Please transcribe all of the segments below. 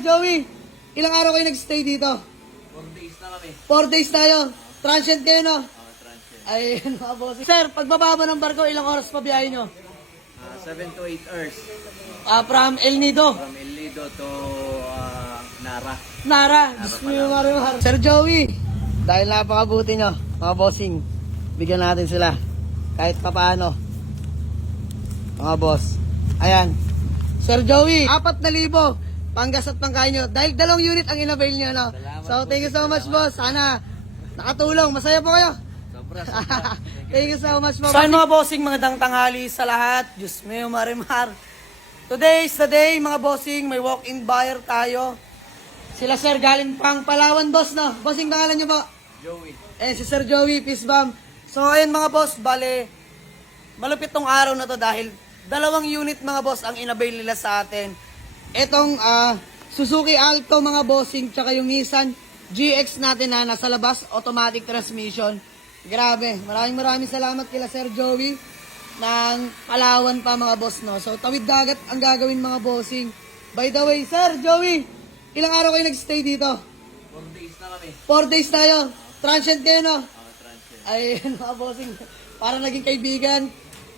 Joey, ilang araw kayo nag-stay dito? 4 days na kami. 4 days tayo. Transient kayo, no? Transient. Ayun, mga bossing. Sir, pagbaba mo ng barko, ilang oras pa biyahe nyo? 7 to 8 hours. From El Nido. From El Nido to Nara. Nara, Diyos mo yung marimar. Sir Joey, dahil napakabuti nyo, mga bossing, bigyan natin sila. Kahit papaano. Mga boss. Ayan. Sir Joey, 4,000 panggas at pangkain nyo. Dahil 2 unit ang in-avail nyo, no? Salamat So, po, thank you so much, salamat. boss. Sana nakatulong. Masaya po kayo. Sobra. Thank you so much, po. So, mga bossing, mga tanghali sa lahat. Diyos mo yung marimar. Today is the day, mga bossing. May walk-in buyer tayo. Sila sir, galing pang Palawan, boss, no? Bossing, pangalan nyo po? Joey. Si Sir Joey, peace bomb. So, ayun mga boss, bale, malupit tong araw na to dahil 2 unit mga boss ang inavail nila sa atin. Itong Suzuki Alto mga bossing, tsaka yung Nissan GX natin na nasa labas, automatic transmission. Grabe, maraming salamat kila Sir Joey ng Palawan pa mga boss, no? So, tawid dagat ang gagawin mga bossing. By the way, Sir Joey, ilang araw kayo nag-stay dito? 4 days na kami. 4 days tayo. Transient kayo, no? Transient. Ayun mga bossing, parang naging kaibigan.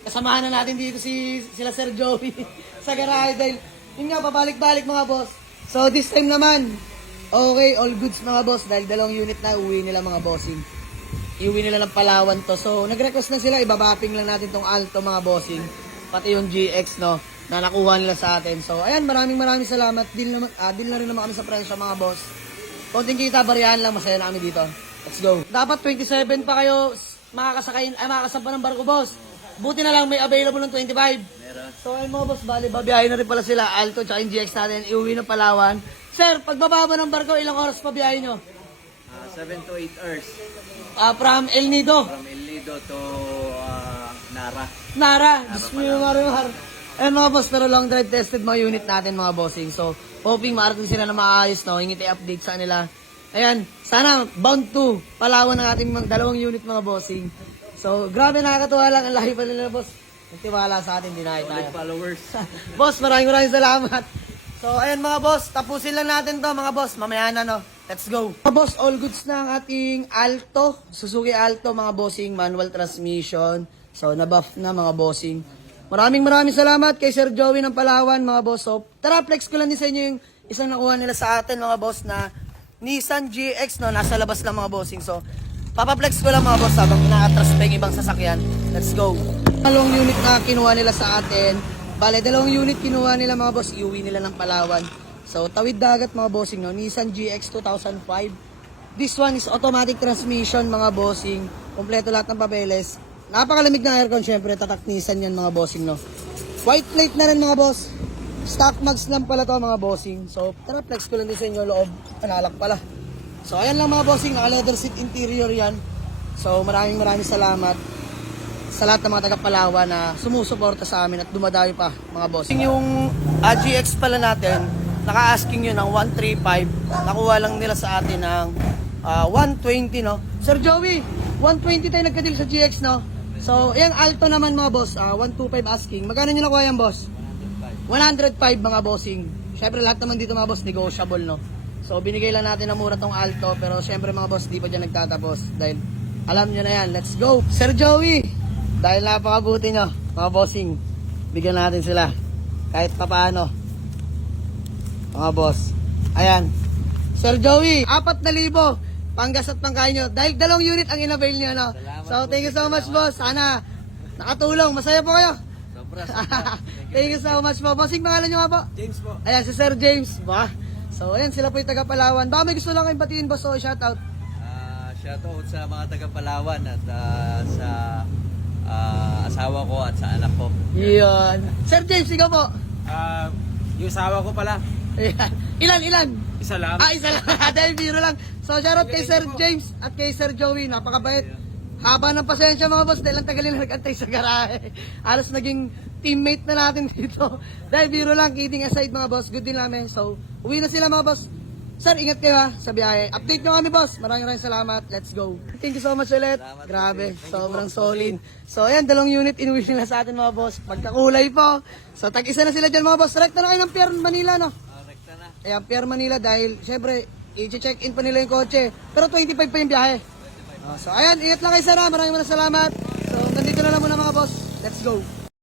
Kasamahan na natin dito sila Sir Joey sa garahe dahil yun nga, pabalik-balik mga boss. So this time naman, okay, all goods mga boss dahil 2 unit na uwi nila mga bossing. Iuwi nila ng Palawan to. So nag-request na sila, ibabapping lang natin tong Alto mga bossing. Pati yung GX, no, na nakuha nila sa atin. So ayan, maraming salamat. Deal na rin naman kami sa presyo mga boss. Konting kita, bariyahan lang, masaya na kami dito. Let's go. Dapat 27 pa kayo makakasampa ng barko, boss. Buti na lang may available ng 25. Meron. So ayun mga boss, bali, babiyahin na rin pala sila, Alto, tsaka yung GX natin, iuwi ng Palawan. Sir, pagbaba mo ng barko, ilang oras pa biyahe nyo? 7 to 8 hours. From El Nido. From El Nido to Nara. Nara, Diyos mo yung marimar. Ayun mga boss, pero long drive tested mga unit natin mga bossing. So, hoping maarating sila na maayos, no? Hingi tayo update sa nila. Ayan, sana bound to Palawan ng ating 2 unit mga bossing. So, grabe, nakakatuwa lang. Ang lahi pa nila, boss. Nagtiwala sa atin, dinahay tayo. Followers. Boss, maraming salamat. So, ayan mga boss, tapusin lang natin to mga boss. Mamaya na, no? Let's go. Mga boss, all goods na ang ating Alto. Suzuki Alto, mga bossing, manual transmission. So, nabuff na mga bossing. Maraming salamat kay Sir Joey ng Palawan, mga boss. So, tara, flex ko lang din sa inyo yung isang nakuha nila sa atin, mga boss, na Nissan GX, no? Nasa labas lang mga bossing. So, papaplex ko lang mga boss habang ina-atras pa yung ibang sasakyan. Let's go. 2 unit na kinuha nila sa atin. Bale, 2 unit kinuha nila mga boss. Iuwi nila ng Palawan. So, tawid dagat mga bossing, no? Nissan GX 2005. This one is automatic transmission mga bossing. Kompleto lahat ng papeles. Napakalamig ng aircon, syempre. Tatak Nissan yan mga bossing, no? White plate na rin mga boss. Stock mags lang pala to mga bossing. So, tara, flex ko lang din sa inyo loob. Panalak pala. So, ayan lang mga bossing, naka-leather seat interior yan. So, maraming salamat sa lahat ng mga taga-Palawan na sumusuporta sa amin at dumadayo pa, mga bossing. Yung GX pala natin, naka-asking yun ng 135, nakuha lang nila sa atin ng 120, no? Sir Joey, 120 tayo nagka-deal sa GX, no? So, ayan, Alto naman mga boss, 125 asking. Magkano nyo nakuha yan, boss? 105 mga bossing. Syempre, lahat naman dito mga boss, negotiable, no? So, binigay lang natin na mura tong Alto. Pero, syempre mga boss, di pa dyan nagtatapos. Dahil, alam nyo na yan. Let's go! Sir Joey, dahil napakabuti nyo, mga bossing, bigyan natin sila. Kahit papaano. Mga boss. Ayan. Sir Joey, 4,000 panggas at pangkain nyo. Dahil 2 unit ang in-avail nyo, no? Salamat So, po, thank you so much, boss. Sana nakatulong. Masaya po kayo. Sobra. Thank you so much po. Bossing, pangalan nyo nga po? James po. Ayan, si Sir James. Ba? So, ayan, sila po yung taga-Palawan. Baka may gusto lang kayong batiin, boss, o shoutout. Shoutout sa mga taga-Palawan at sa asawa ko at sa anak ko. Yun. Sir James, ikaw po. Yung asawa ko pala, Ayan. Ilan? isa lang. Isa lang. Dahil biro lang. So, shoutout kay Sir James at kay Sir Joey. Napakabait. Haba ng pasensya mga boss dahil ang tagal nila nag-antay sa garahe. Alas naging teammate na natin dito. Dahil biro lang, kidding aside mga boss, good din namin. So, uwi na sila mga boss. Sir, ingat kayo ha sa biyahe. Update nyo kami boss. Maraming salamat. Let's go. Thank you so much ulit. Salamat. Grabe, sobrang solid. So, ayan, 2 unit inuwi nila sa atin mga boss. Pagkakulay po. So, tag-isa na sila dyan mga boss. Rekta na kayo ng Pier Manila, no? Rekta na. Ayan, Pier Manila dahil syempre i-check in pa nila yung kotse. Pero 25 pa yung biyahe. So ayan, ingat lang kayo sana. Maraming salamat. So nandito na lang muna mga boss. Let's go.